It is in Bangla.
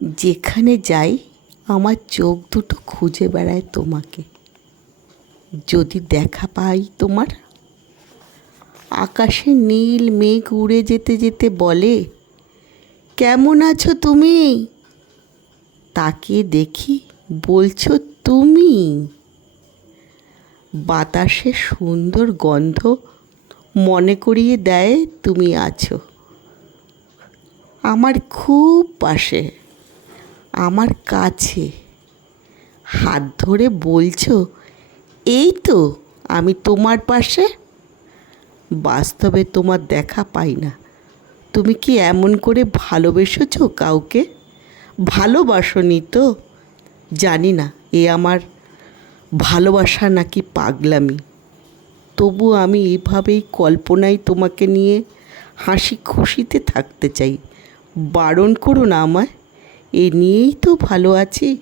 যেখানে যাই আমার চোখ দুটো খুঁজে বেড়ায় তোমাকে। যদি দেখা পাই তোমার, আকাশে নীল মেঘ উড়ে যেতে যেতে বলে, কেমন আছো তুমি? তাকিয়ে দেখি বলছো তুমি। বাতাসে সুন্দর গন্ধ মনে করিয়ে দেয় তুমি আছো আমার খুব পাশে, আমার কাছে। হাত ধরে বলছো, এই তো আমি তোমার পাশে। বাস্তবে তোমার দেখা পাই না। তুমি কি এমন করে ভালোবেসেছো কাউকে? ভালোবাসনি তো? জানি না এ আমার ভালোবাসা নাকি পাগলামি। তবু আমি এভাবেই কল্পনায় তোমাকে নিয়ে হাসি খুশিতে থাকতে চাই। বারণ করো না আমায়, এ নিয়েই তো ভালো আছি।